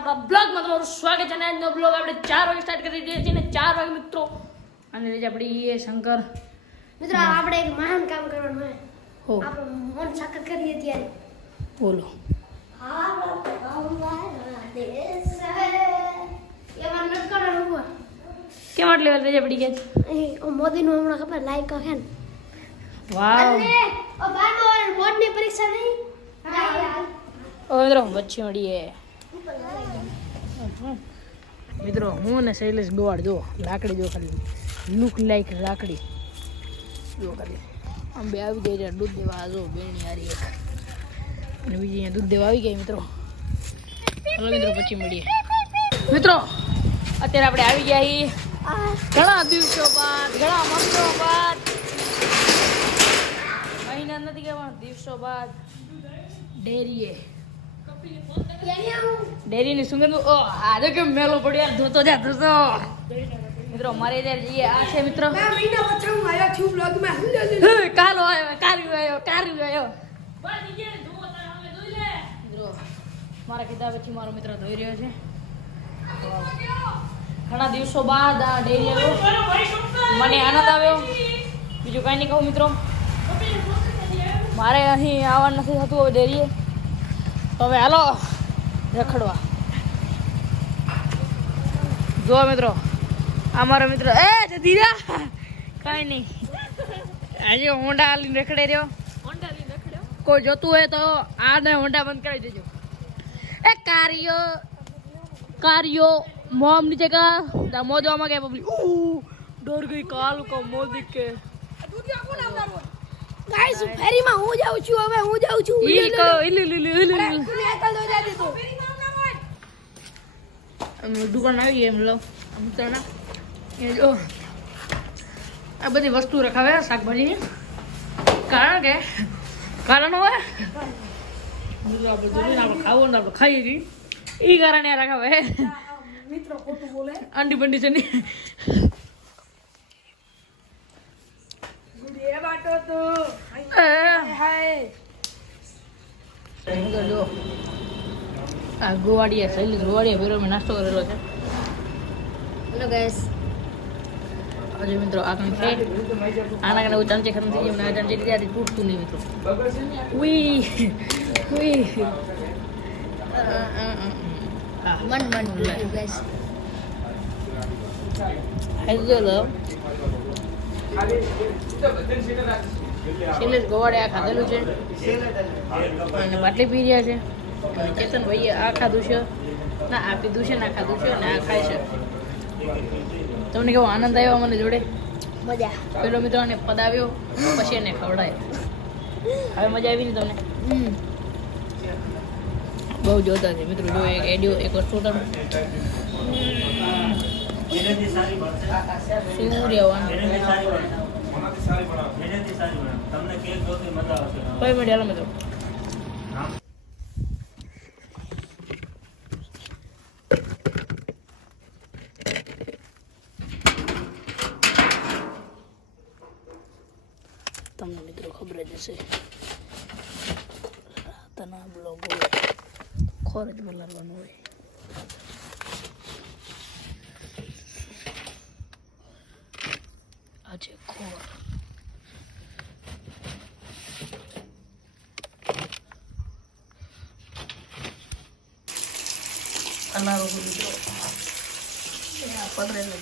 આપણા બ્લોગમાં તમારું સ્વાગત છે. અને આજનો બ્લોગ આપણે 4 વાગે સ્ટાર્ટ કરી દઈએ છીએ ને 4 વાગે મિત્રો અને રેજ આપણી એ શંકર મિત્રો આપણે એક મહાન કામ કરવાનું છે. હો આપણે મન સાકર કરીએ ત્યારે બોલો કેમ આટલી વાર રેજ આપણી કે મોદી નું હમણાં ખબર લાઈક છે ને વાવ ઓ બાબો બોર્ડ ની પરીક્ષા નહીં ઓ મિત્રો વચ્ચે મળીએ મિત્રો હું અને શૈલેષ ગોવાડ જો લાકડી જો ખાલી લુક લાઈક લાકડી જો ખાલી આમ બે આવી ગઈ છે દૂધ દેવા જો બેણી હારી એક અને બીજી અહીંયા દૂધ દેવા આવી ગઈ મિત્રો ચાલો મિત્રો પછી મળીએ મિત્રો અત્યારે આપણે આવી ગયા છીએ ઘણા દિવસો બાદ ઘણા મહિનો બાદ મહિના નથી કહેવાના દિવસો બાદ ડેરીની સુગંધ ઓ આજે કેમ મેલો પડ્યો યાર ધોતો જા ધોતો મિત્રો મારે જ્યારે જઈએ આ છે મિત્રો મહિના પછી હું આવ્યો છું બ્લોગમાં કાલો આવ્યો કાર્યું મિત્રો મારા કીધા પછી મારો મિત્ર ધોઈ રહ્યો છે ઘણા દિવસો બાદ આ ડેરી આવ્યો મને આનંદ આવ્યો બીજું કાંઈ નહીં કહું મિત્રો મારે અહીં આવવા નથી થતું હવે ડેરીએ તો હવે હાલો રખડવા જો મિત્રો આ મારો મિત્ર એ જધીરા કાંઈ નહીં આજે હોન્ડા હાલીને રખડે રહ્યો કોઈ જોતું હોય તો આને હોન્ડા બંધ કરાવી દેજો એ કાર્યો મોમ નીચે કા મોજવામાં કે પબ્લિક ડર ગઈ કાલ કો મોદી કે ગાઈસ ફેરીમાં હું જાઉં છું હવે હું જાઉં છું દુકાન આવી ગઈ એમ લો મિત્રના એ જો આ બધી વસ્તુ રખાવે શાકભાજીની કારણ હોય આપણે ખાવું ને આપણે ખાઈએ છીએ એ કારણે રખાવે મિત્રો ખોટું બોલે અંડી બંડી છે ને આ ગોવાડીયા શૈલેષ ગોવાડીયા ભેરો મેં નાસ્તો કરેલો છે હેલો ગાઈસ આજે મિત્રો આ કંઈ છે આના કારણે હું ચાંચે ખતમ થઈ ગયું ચાંચે ત્યારે તૂટતું નહીં મિત્રો ઉઈ મન ગાઈસ હેલો શૈલેષ ગોવાડે આ ખાધેલું છે અને બાટલી પી રહ્યા છે અને ચેતન ભાઈએ આ ખાધું છે ના આ પીધું છે ના ખાધું છે અને આ ખાય છે તમને કેવો આનંદ આવ્યો મને જોડે મજા પેલો મિત્રો ને પદાવ્યો પછી એને ખવડાયો હવે મજા આવી ને તમને બહુ જોતા છે મિત્રો જો એક એડિયો એક વસ્તુ તમે કઈ મળે હાલો મિત્રો તમને મિત્રો ખબર જ હશે રાતના બ્લોગ હોય ખોર જ બોલાવવાનું હોય આજે ખોર અનારો મિત્રો પકડેલો